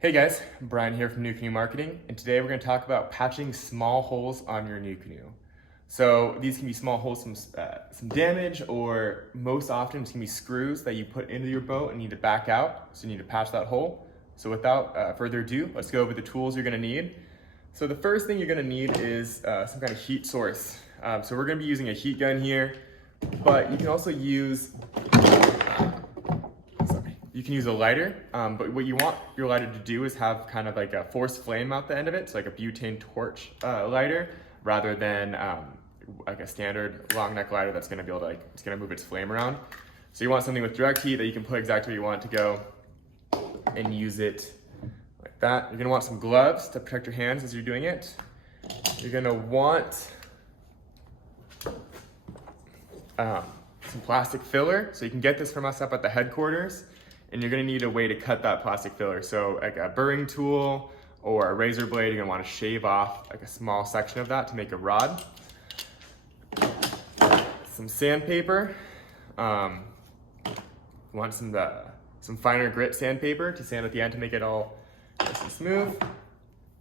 Hey guys, Brian here from NuCanoe Marketing, and today we're going to talk about patching small holes on your NuCanoe. So these can be small holes from some damage, or most often it's going to be screws that you put into your boat and need to back out, so you need to patch that hole. So without further ado, let's go over the tools you're going to need. So the first thing you're going to need is some kind of heat source. So we're going to be using a heat gun here, but you can also use you can use a lighter, but what you want your lighter to do is have kind of like a forced flame out the end of it, so like a butane torch lighter, rather than like a standard long neck lighter that's going to be able to it's going to move its flame around. So you want something with direct heat that you can put exactly where you want it to go and use it like that. You're going to want some gloves to protect your hands as you're doing it. You're going to want some plastic filler, so you can get this from us up at the headquarters. And you're gonna need a way to cut that plastic filler. So like a burring tool or a razor blade, you're gonna wanna shave off like a small section of that to make a rod. Some sandpaper. You want some finer grit sandpaper to sand at the end to make it all nice and smooth.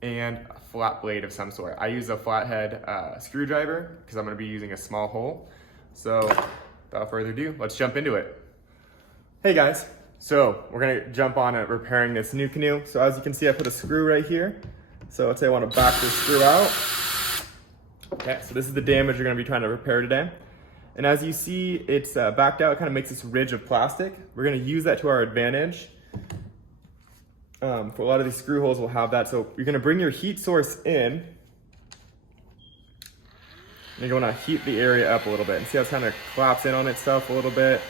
And a flat blade of some sort. I use a flathead screwdriver because I'm gonna be using a small hole. So without further ado, let's jump into it. Hey guys. So we're gonna jump on at repairing this NuCanoe. So as you can see, I put a screw right here. So let's say I wanna back this screw out. Okay, so this is the damage you're gonna be trying to repair today. And as you see, it's backed out, it kind of makes this ridge of plastic. We're gonna use that to our advantage. For a lot of these screw holes will have that. So you're gonna bring your heat source in. And you're gonna heat the area up a little bit and see how it's kind of collapse in on itself a little bit.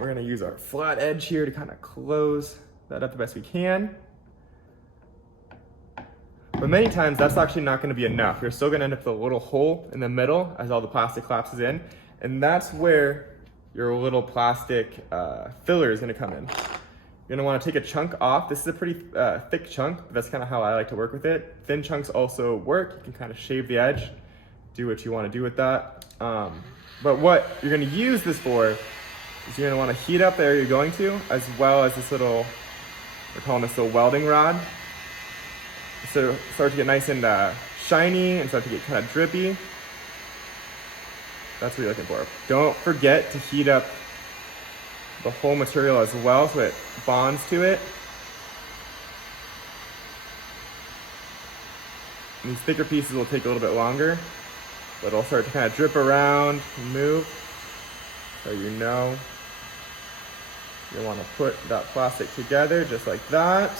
We're gonna use our flat edge here to kind of close that up the best we can. But many times that's actually not gonna be enough. You're still gonna end up with a little hole in the middle as all the plastic collapses in. And that's where your little plastic filler is gonna come in. You're gonna wanna take a chunk off. This is a pretty thick chunk, but that's kind of how I like to work with it. Thin chunks also work. You can kind of shave the edge, do what you wanna do with that. But what you're gonna use this for is you're gonna wanna heat up the area you're going to, as well as this little, we're calling this a welding rod. So start to get nice and shiny and start to get kind of drippy. That's what you're looking for. Don't forget to heat up the whole material as well so it bonds to it. And these thicker pieces will take a little bit longer, but it'll start to kind of drip around and move. So you know you want to put that plastic together just like that.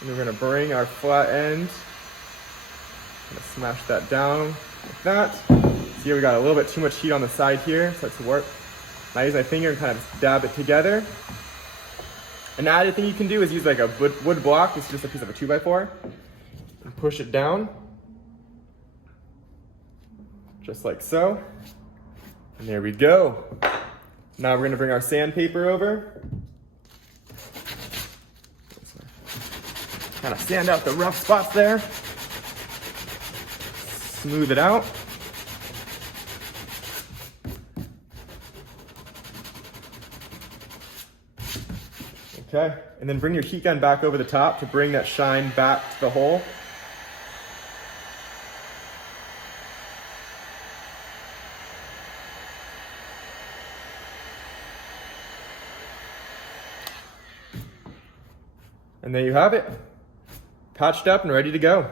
And we're going to bring our flat end, kind of smash that down like that. See here we got a little bit too much heat on the side here, so that's work. Now I use my finger and kind of dab it together. An added thing you can do is use like a wood block. It's just a piece of a 2x4. And push it down. Just like so. And there we go. Now we're gonna bring our sandpaper over. Kind of sand out the rough spots there. Smooth it out. Okay, and then bring your heat gun back over the top to bring that shine back to the hole. And there you have it, patched up and ready to go.